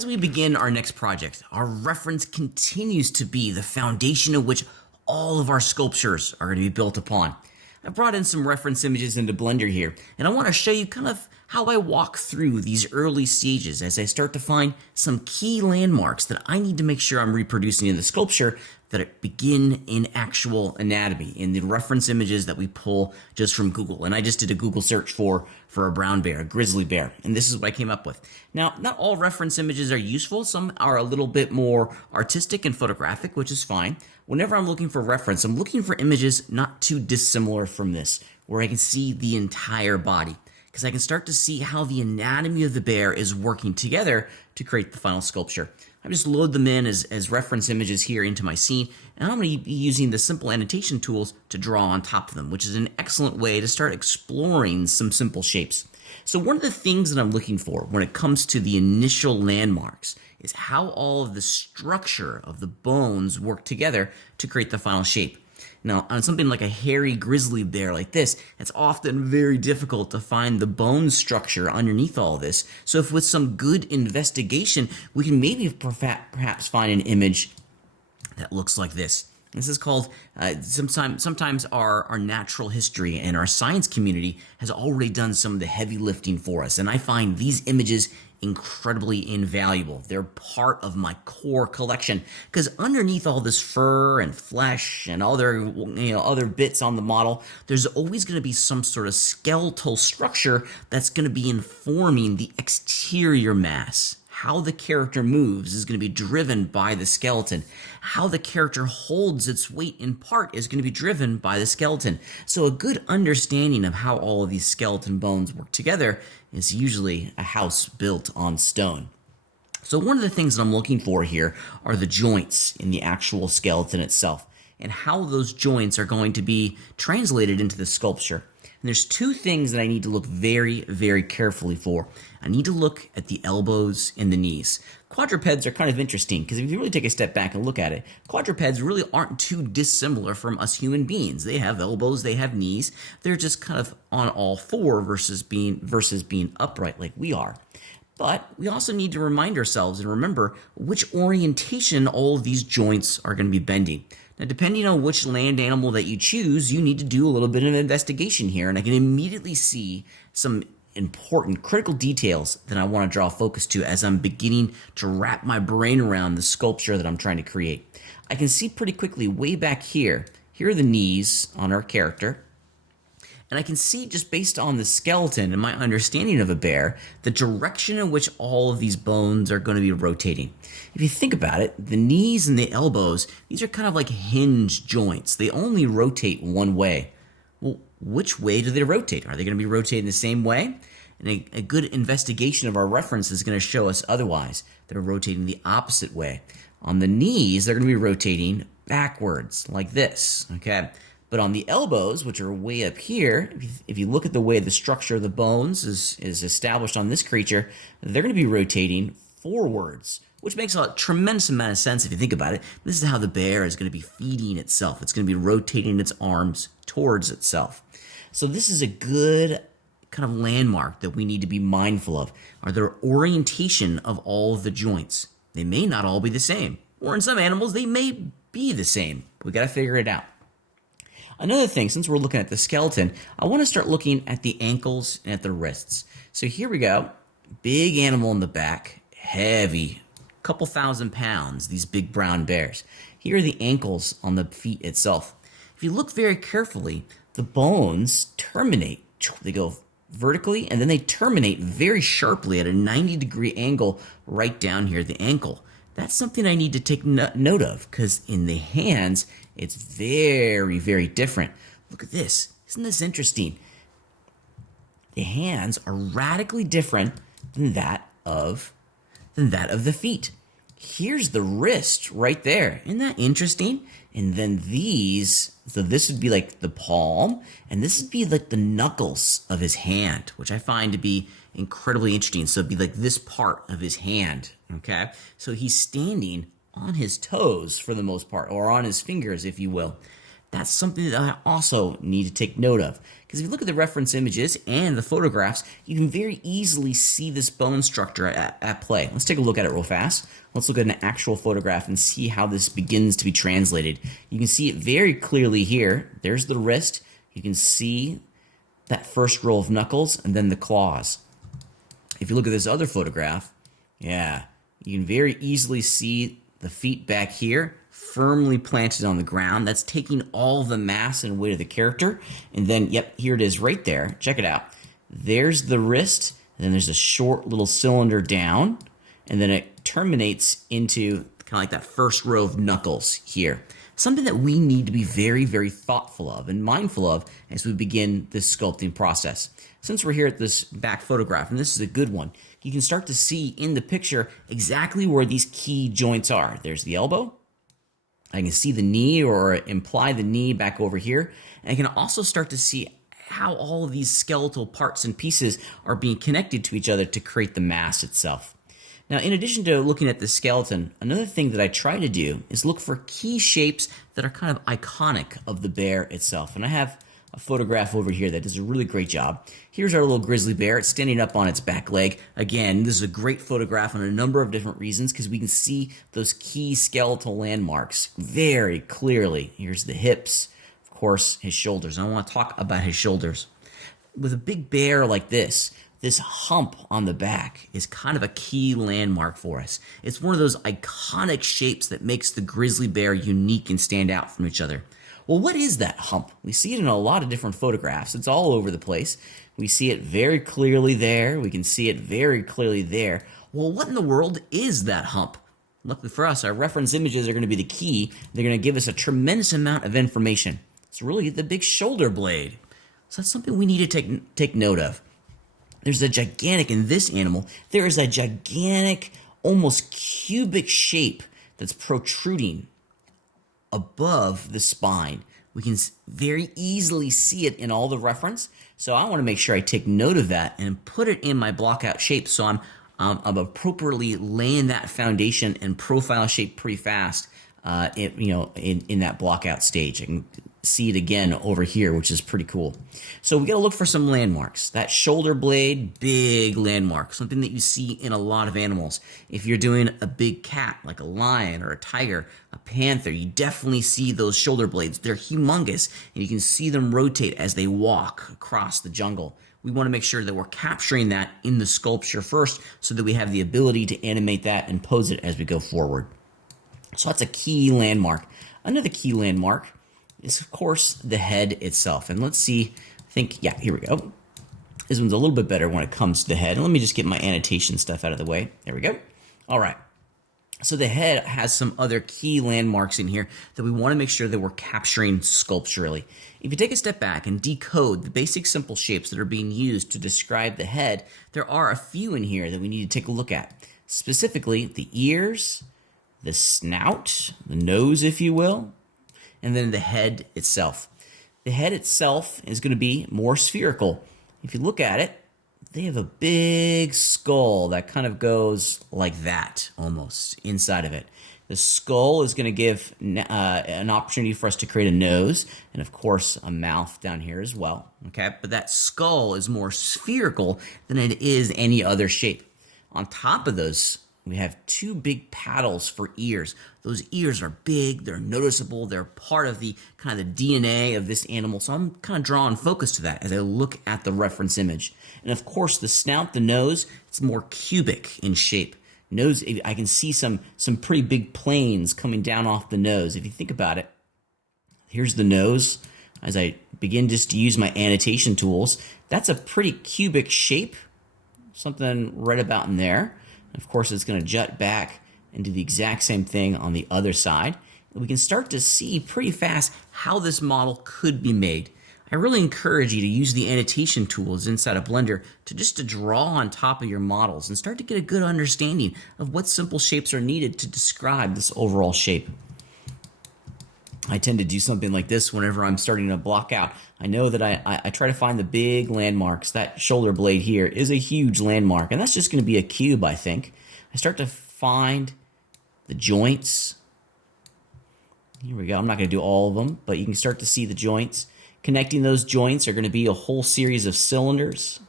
As we begin our next project, our reference continues to be the foundation of which all of our sculptures are going to be built upon. I brought in some reference images into Blender here, and I want to show you kind of how I walk through these early stages as I start to find some key landmarks that I need to make sure I'm reproducing in the sculpture that begin in actual anatomy, in the reference images that we pull just from Google. And I just did a Google search for a brown bear, a grizzly bear, and this is what I came up with. Now, not all reference images are useful. Some are a little bit more artistic and photographic, which is fine. Whenever I'm looking for reference, I'm looking for images not too dissimilar from this, where I can see the entire body, because I can start to see how the anatomy of the bear is working together to create the final sculpture. I just load them in as reference images here into my scene, and I'm going to be using the simple annotation tools to draw on top of them, which is an excellent way to start exploring some simple shapes. So one of the things that I'm looking for when it comes to the initial landmarks is how all of the structure of the bones work together to create the final shape. Now, on something like a hairy grizzly bear like this, it's often very difficult to find the bone structure underneath all of this. So if with some good investigation, we can maybe perhaps find an image that looks like this. This is called, sometimes our natural history and our science community has already done some of the heavy lifting for us. And I find these images incredibly invaluable. They're part of my core collection because underneath all this fur and flesh and other bits on the model, there's always going to be some sort of skeletal structure that's going to be informing the exterior mass. How the character moves is going to be driven by the skeleton. How the character holds its weight in part is going to be driven by the skeleton. So a good understanding of how all of these skeleton bones work together is usually a house built on stone. So one of the things that I'm looking for here are the joints in the actual skeleton itself and how those joints are going to be translated into the sculpture. And there's two things that I need to look very, very carefully for. I need to look at the elbows and the knees. Quadrupeds are kind of interesting because if you really take a step back and look at it, quadrupeds really aren't too dissimilar from us human beings. They have elbows, they have knees. They're just kind of on all four versus being upright like we are. But we also need to remind ourselves and remember which orientation all of these joints are going to be bending. Now, depending on which land animal that you choose, you need to do a little bit of investigation here, and I can immediately see some important critical details that I want to draw focus to as I'm beginning to wrap my brain around the sculpture that I'm trying to create. I can see pretty quickly way back here are the knees on our character. And I can see just based on the skeleton and my understanding of a bear, the direction in which all of these bones are going to be rotating. If you think about it, the knees and the elbows, these are kind of like hinge joints. They only rotate one way. Well, which way do they rotate? Are they going to be rotating the same way? And a good investigation of our reference is going to show us otherwise. They're rotating the opposite way. On the knees, they're going to be rotating backwards like this, okay? But on the elbows, which are way up here, if you look at the way the structure of the bones is established on this creature, they're going to be rotating forwards, which makes a tremendous amount of sense if you think about it. This is how the bear is going to be feeding itself. It's going to be rotating its arms towards itself. So this is a good kind of landmark that we need to be mindful of, are the orientation of all of the joints. They may not all be the same, or in some animals, they may be the same. We got to figure it out. Another thing, since we're looking at the skeleton, I want to start looking at the ankles and at the wrists. So here we go. Big animal in the back, heavy, couple thousand pounds, these big brown bears. Here are the ankles on the feet itself. If you look very carefully, the bones terminate. They go vertically, and then they terminate very sharply at a 90-degree angle right down here at the ankle. That's something I need to take note of because in the hands, it's very, very different. Look at this. Isn't this interesting? The hands are radically different than that of the feet. Here's the wrist right there. Isn't that interesting? And then these, so this would be like the palm, and this would be like the knuckles of his hand, which I find to be incredibly interesting. So it'd be like this part of his hand, okay? So he's standing on his toes for the most part, or on his fingers, if you will. That's something that I also need to take note of. Because if you look at the reference images and the photographs, you can very easily see this bone structure at play. Let's take a look at it real fast. Let's look at an actual photograph and see how this begins to be translated. You can see it very clearly here. There's the wrist. You can see that first row of knuckles and then the claws. If you look at this other photograph, yeah, you can very easily see the feet back here, firmly planted on the ground. That's taking all the mass and weight of the character. And then, yep, here it is right there. Check it out. There's the wrist, and then there's a short little cylinder down, and then it terminates into kind of like that first row of knuckles here. Something that we need to be very, very thoughtful of and mindful of as we begin this sculpting process. Since we're here at this back photograph, and this is a good one, you can start to see in the picture exactly where these key joints are. There's the elbow. I can see the knee or imply the knee back over here. And I can also start to see how all of these skeletal parts and pieces are being connected to each other to create the mass itself. Now, in addition to looking at the skeleton, another thing that I try to do is look for key shapes that are kind of iconic of the bear itself. And I have a photograph over here that does a really great job. Here's our little grizzly bear. It's standing up on its back leg. Again, this is a great photograph on a number of different reasons because we can see those key skeletal landmarks very clearly. Here's the hips, of course, his shoulders. I want to talk about his shoulders. With a big bear like this hump on the back is kind of a key landmark for us. It's one of those iconic shapes that makes the grizzly bear unique and stand out from each other. Well, what is that hump? We see it in a lot of different photographs. It's all over the place. We see it very clearly there. We can see it very clearly there. Well, what in the world is that hump? Luckily for us, our reference images are going to be the key. They're going to give us a tremendous amount of information. It's really the big shoulder blade. So that's something we need to take note of. There's a gigantic, in this animal, there is a gigantic, almost cubic shape that's protruding above the spine. We can very easily see it in all the reference. So I want to make sure I take note of that and put it in my blockout shape so I'm appropriately laying that foundation and profile shape pretty fast in that blockout stage. I can see it again over here, which is pretty cool. So we got to look for some landmarks. That shoulder blade, big landmark, something that you see in a lot of animals. If you're doing a big cat, like a lion or a tiger, a panther, you definitely see those shoulder blades. They're humongous, and you can see them rotate as they walk across the jungle. We want to make sure that we're capturing that in the sculpture first so that we have the ability to animate that and pose it as we go forward. So that's a key landmark. Another key landmark is, of course, the head itself. And let's see, yeah, here we go. This one's a little bit better when it comes to the head. And let me just get my annotation stuff out of the way. There we go. All right. So the head has some other key landmarks in here that we want to make sure that we're capturing sculpturally. If you take a step back and decode the basic simple shapes that are being used to describe the head, there are a few in here that we need to take a look at. Specifically, the ears, the snout, the nose, if you will, and then the head itself. The head itself is going to be more spherical. If you look at it, they have a big skull that kind of goes like that, almost, inside of it. The skull is going to give an opportunity for us to create a nose, and of course, a mouth down here as well. Okay, but that skull is more spherical than it is any other shape. On top of those, we have two big paddles for ears. Those ears are big, they're noticeable, they're part of the kind of the DNA of this animal. So I'm kind of drawing focus to that as I look at the reference image. And of course, the snout, the nose, it's more cubic in shape. Nose, I can see some pretty big planes coming down off the nose. If you think about it, here's the nose. As I begin just to use my annotation tools, that's a pretty cubic shape, something right about in there. Of course, it's going to jut back and do the exact same thing on the other side. We can start to see pretty fast how this model could be made. I really encourage you to use the annotation tools inside of Blender to draw on top of your models and start to get a good understanding of what simple shapes are needed to describe this overall shape. I tend to do something like this whenever I'm starting to block out. I know that I try to find the big landmarks. That shoulder blade here is a huge landmark, and that's just going to be a cube, I think. I start to find the joints, Here we go. I'm not going to do all of them, but you can start to see the joints. Connecting those joints are going to be a whole series of cylinders.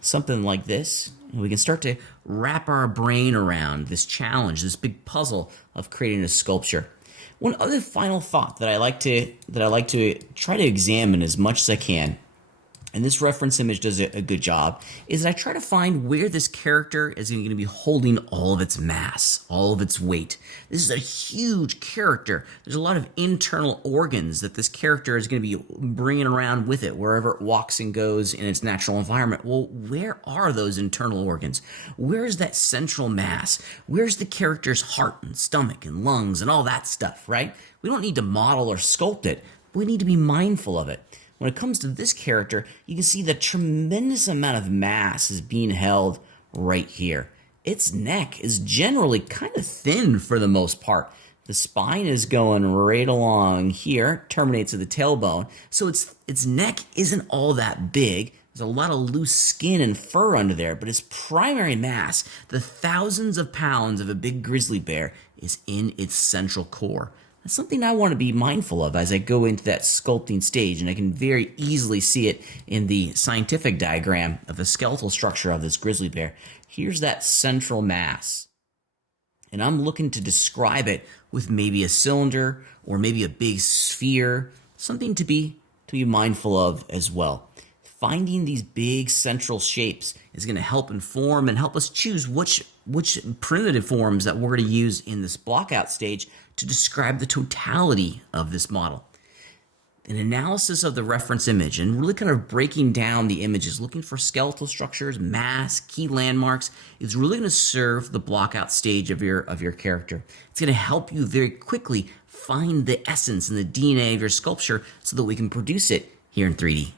Something like this. And we can start to wrap our brain around this challenge, this big puzzle of creating a sculpture. One other final thought that I like to try to examine as much as I can, and this reference image does a good job, is that I try to find where this character is going to be holding all of its mass, all of its weight. This is a huge character. There's a lot of internal organs that this character is going to be bringing around with it wherever it walks and goes in its natural environment. Well, where are those internal organs? Where's that central mass? Where's the character's heart and stomach and lungs and all that stuff, right? We don't need to model or sculpt it. We need to be mindful of it. When it comes to this character, you can see the tremendous amount of mass is being held right here. Its neck is generally kind of thin for the most part. The spine is going right along here, terminates at the tailbone, so its neck isn't all that big. There's a lot of loose skin and fur under there, but its primary mass, the thousands of pounds of a big grizzly bear, is in its central core. That's something I want to be mindful of as I go into that sculpting stage, and I can very easily see it in the scientific diagram of the skeletal structure of this grizzly bear. Here's that central mass, and I'm looking to describe it with maybe a cylinder or maybe a big sphere, something to be mindful of as well. Finding these big central shapes is going to help inform and help us choose which primitive forms that we're going to use in this blockout stage to describe the totality of this model. An analysis of the reference image and really kind of breaking down the images, looking for skeletal structures, mass, key landmarks, is really going to serve the blockout stage of your character. It's going to help you very quickly find the essence and the DNA of your sculpture so that we can produce it here in 3D.